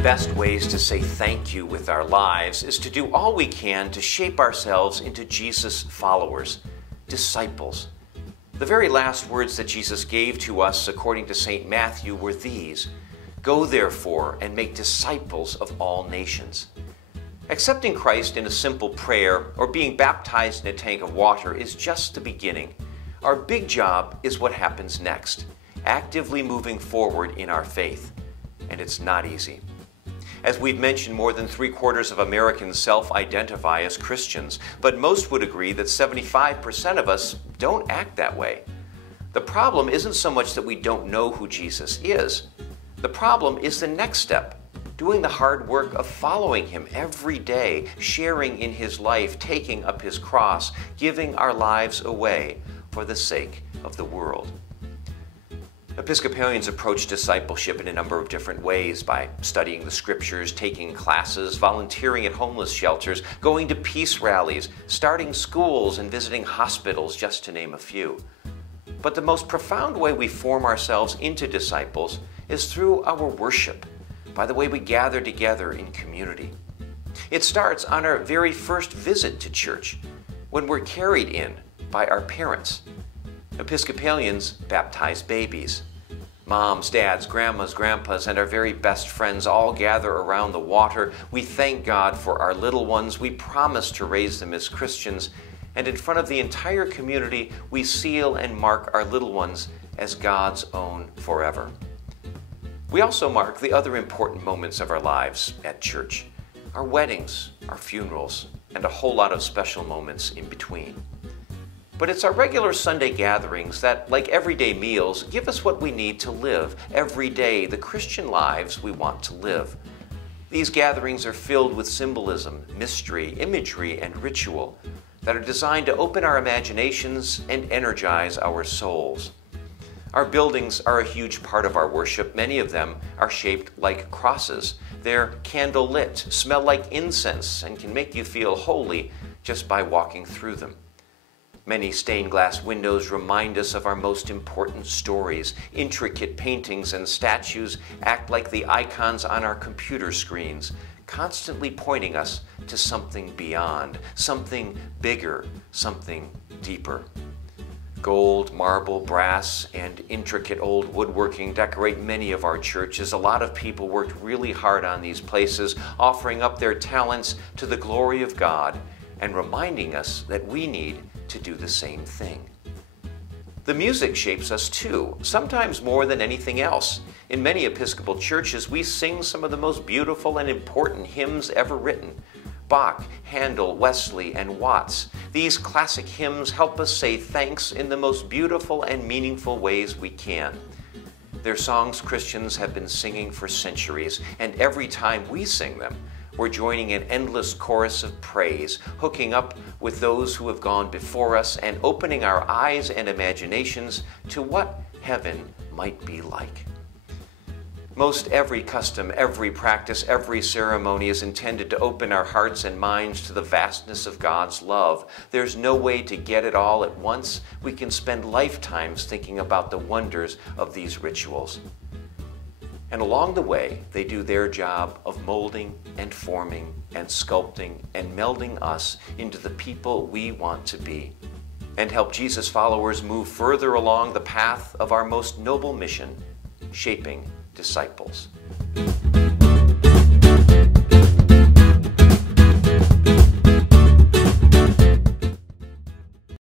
the best ways to say thank you with our lives is to do all we can to shape ourselves into Jesus' followers, disciples. The very last words that Jesus gave to us, according to St. Matthew, were these: "Go therefore and make disciples of all nations." Accepting Christ in a simple prayer or being baptized in a tank of water is just the beginning. Our big job is what happens next, actively moving forward in our faith. And it's not easy. As we've mentioned, more than 3/4 of Americans self-identify as Christians, but most would agree that 75% of us don't act that way. The problem isn't so much that we don't know who Jesus is. The problem is the next step, doing the hard work of following Him every day, sharing in His life, taking up His cross, giving our lives away for the sake of the world. Episcopalians approach discipleship in a number of different ways: by studying the scriptures, taking classes, volunteering at homeless shelters, going to peace rallies, starting schools, and visiting hospitals, just to name a few. But the most profound way we form ourselves into disciples is through our worship, by the way we gather together in community. It starts on our very first visit to church, when we're carried in by our parents. Episcopalians baptize babies. Moms, dads, grandmas, grandpas, and our very best friends all gather around the water. We thank God for our little ones. We promise to raise them as Christians. And in front of the entire community, we seal and mark our little ones as God's own forever. We also mark the other important moments of our lives at church: our weddings, our funerals, and a whole lot of special moments in between. But it's our regular Sunday gatherings that, like everyday meals, give us what we need to live every day the Christian lives we want to live. These gatherings are filled with symbolism, mystery, imagery, and ritual that are designed to open our imaginations and energize our souls. Our buildings are a huge part of our worship. Many of them are shaped like crosses. They're candle lit, smell like incense, and can make you feel holy just by walking through them. Many stained glass windows remind us of our most important stories. Intricate paintings and statues act like the icons on our computer screens, constantly pointing us to something beyond, something bigger, something deeper. Gold, marble, brass, and intricate old woodworking decorate many of our churches. A lot of people worked really hard on these places, offering up their talents to the glory of God and reminding us that we need to do the same thing. The music shapes us too, sometimes more than anything else. In many Episcopal churches, we sing some of the most beautiful and important hymns ever written. Bach, Handel, Wesley, and Watts. These classic hymns help us say thanks in the most beautiful and meaningful ways we can. They're songs Christians have been singing for centuries, and every time we sing them, we're joining an endless chorus of praise, hooking up with those who have gone before us and opening our eyes and imaginations to what heaven might be like. Most every custom, every practice, every ceremony is intended to open our hearts and minds to the vastness of God's love. There's no way to get it all at once. We can spend lifetimes thinking about the wonders of these rituals. And along the way, they do their job of molding and forming and sculpting and melding us into the people we want to be, and help Jesus followers move further along the path of our most noble mission, shaping disciples.